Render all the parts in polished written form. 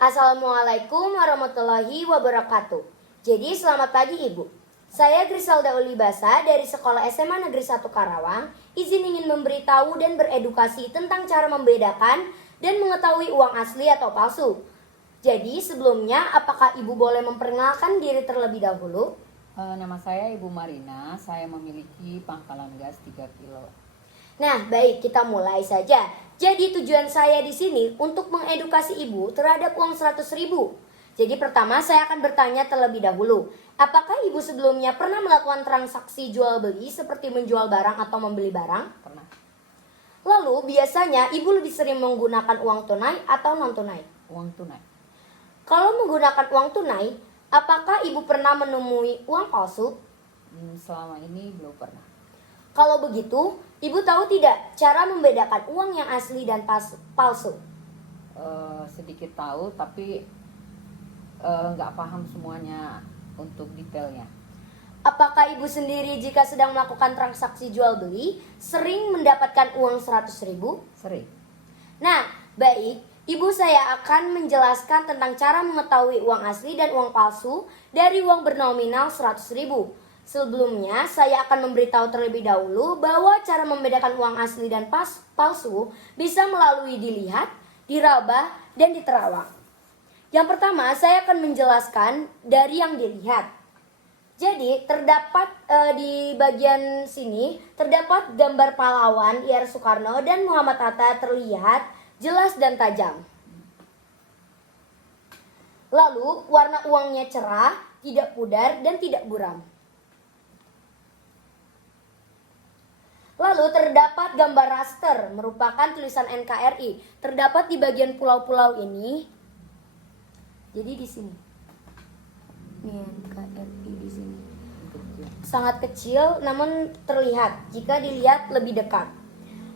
Assalamualaikum warahmatullahi wabarakatuh. Jadi selamat pagi Ibu. Saya Griselda Ulibasa dari Sekolah SMA Negeri 1 Karawang. Izin ingin memberitahu dan beredukasi tentang cara membedakan dan mengetahui uang asli atau palsu. Jadi sebelumnya apakah Ibu boleh memperkenalkan diri terlebih dahulu? Nama saya Ibu Marina, saya memiliki pangkalan gas 3 kilo. Nah, baik, kita mulai saja. Jadi tujuan saya di sini untuk mengedukasi Ibu terhadap uang 100.000. Jadi pertama saya akan bertanya terlebih dahulu. Apakah Ibu sebelumnya pernah melakukan transaksi jual beli seperti menjual barang atau membeli barang? Pernah. Lalu biasanya Ibu lebih sering menggunakan uang tunai atau non tunai? Uang tunai. Kalau menggunakan uang tunai, apakah Ibu pernah menemui uang palsu? Selama ini belum pernah. Kalau begitu, Ibu tahu tidak cara membedakan uang yang asli dan palsu? Sedikit tahu, tapi nggak paham semuanya untuk detailnya. Apakah Ibu sendiri jika sedang melakukan transaksi jual beli sering mendapatkan uang 100.000? Sering. Nah, baik, Ibu saya akan menjelaskan tentang cara mengetahui uang asli dan uang palsu dari uang bernominal 100.000. Sebelumnya, saya akan memberitahu terlebih dahulu bahwa cara membedakan uang asli dan palsu bisa melalui dilihat, diraba, dan diterawang. Yang pertama, saya akan menjelaskan dari yang dilihat. Jadi, terdapat di bagian sini, terdapat gambar pahlawan Ir Soekarno dan Muhammad Hatta terlihat jelas dan tajam. Lalu, warna uangnya cerah, tidak pudar, dan tidak buram. Lalu terdapat gambar raster merupakan tulisan NKRI. Terdapat di bagian pulau-pulau ini. Jadi di sini. Ini NKRI di sini. Sangat kecil namun terlihat jika dilihat lebih dekat.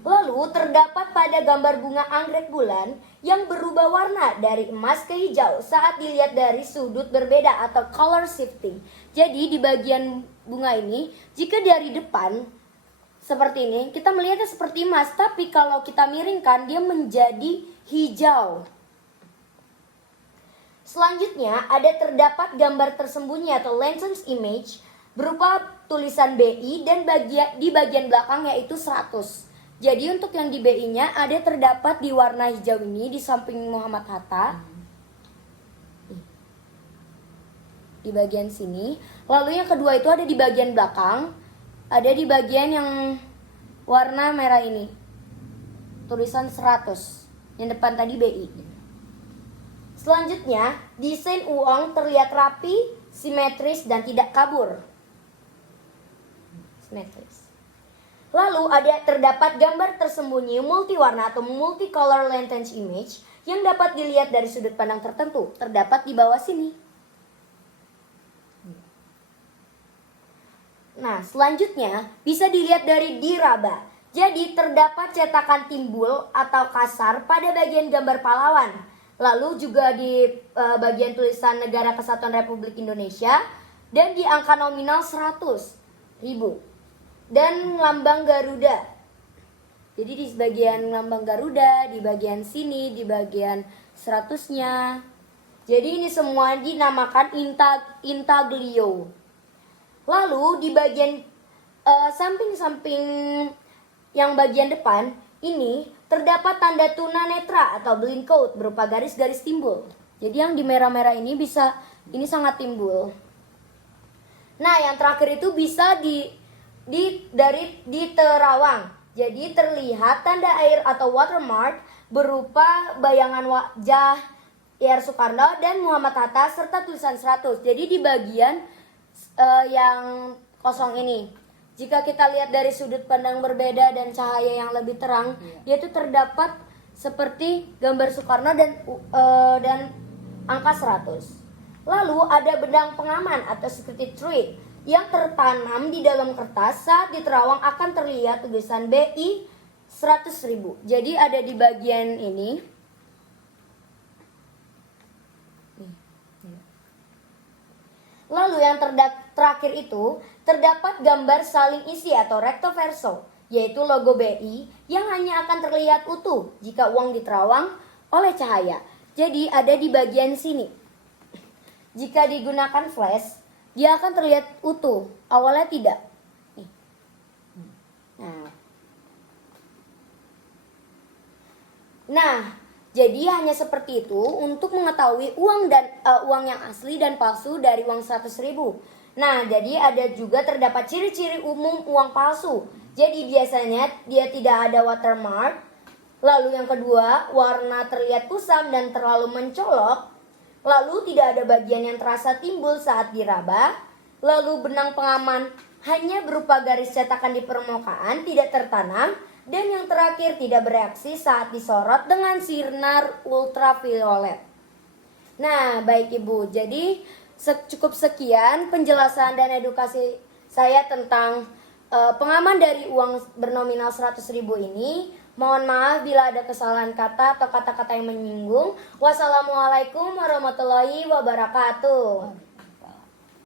Lalu terdapat pada gambar bunga anggrek bulan yang berubah warna dari emas ke hijau saat dilihat dari sudut berbeda atau color shifting. Jadi di bagian bunga ini jika dari depan seperti ini, kita melihatnya seperti emas, tapi kalau kita miringkan, dia menjadi hijau. Selanjutnya, terdapat gambar tersembunyi atau latent image berupa tulisan BI dan di bagian belakang yaitu 100. Jadi untuk yang di BI-nya terdapat di warna hijau ini di samping Muhammad Hatta. Di bagian sini. Lalu yang kedua itu ada di bagian belakang. Ada di bagian yang warna merah ini. Tulisan 100. Yang depan tadi BI. Selanjutnya, desain uang terlihat rapi, simetris, dan tidak kabur. Simetris. Lalu terdapat gambar tersembunyi multiwarna atau multicolor latent image yang dapat dilihat dari sudut pandang tertentu. Terdapat di bawah sini. Nah, selanjutnya bisa dilihat dari diraba. Jadi terdapat cetakan timbul atau kasar pada bagian gambar pahlawan. Lalu juga di bagian tulisan Negara Kesatuan Republik Indonesia dan di angka nominal 100.000. Dan lambang Garuda. Jadi di bagian lambang Garuda, di bagian sini, di bagian 100-nya. Jadi ini semua dinamakan intaglio. Lalu di bagian samping-samping yang bagian depan ini terdapat tanda tunanetra atau blind code berupa garis-garis timbul. Jadi yang di merah-merah ini ini sangat timbul. Nah, yang terakhir itu bisa diterawang. Jadi terlihat tanda air atau watermark berupa bayangan wajah Ir Soekarno dan Muhammad Hatta serta tulisan 100. Jadi di bagian yang kosong ini, jika kita lihat dari sudut pandang berbeda dan cahaya yang lebih terang, yaitu terdapat seperti gambar Soekarno dan angka 100. Lalu ada benang pengaman atau security thread yang tertanam di dalam kertas. Saat diterawang akan terlihat tulisan BI 100.000. Jadi ada di bagian ini. Lalu yang terakhir itu terdapat gambar saling isi atau recto verso, yaitu logo BI yang hanya akan terlihat utuh jika uang diterawang oleh cahaya. Jadi ada di bagian sini. Jika digunakan flash, dia akan terlihat utuh. Awalnya tidak. Nih. Nah, jadi hanya seperti itu untuk mengetahui uang yang asli dan palsu dari uang 100.000. Nah, jadi ada juga terdapat ciri-ciri umum uang palsu. Jadi biasanya dia tidak ada watermark. Lalu yang kedua, warna terlihat kusam dan terlalu mencolok. Lalu tidak ada bagian yang terasa timbul saat diraba. Lalu benang pengaman hanya berupa garis cetakan di permukaan, tidak tertanam. Dan yang terakhir, tidak bereaksi saat disorot dengan sinar ultraviolet. Nah, baik Ibu, jadi cukup sekian penjelasan dan edukasi saya tentang pengaman dari uang bernominal 100.000 ini. Mohon maaf bila ada kesalahan kata atau kata-kata yang menyinggung. Wassalamualaikum warahmatullahi wabarakatuh.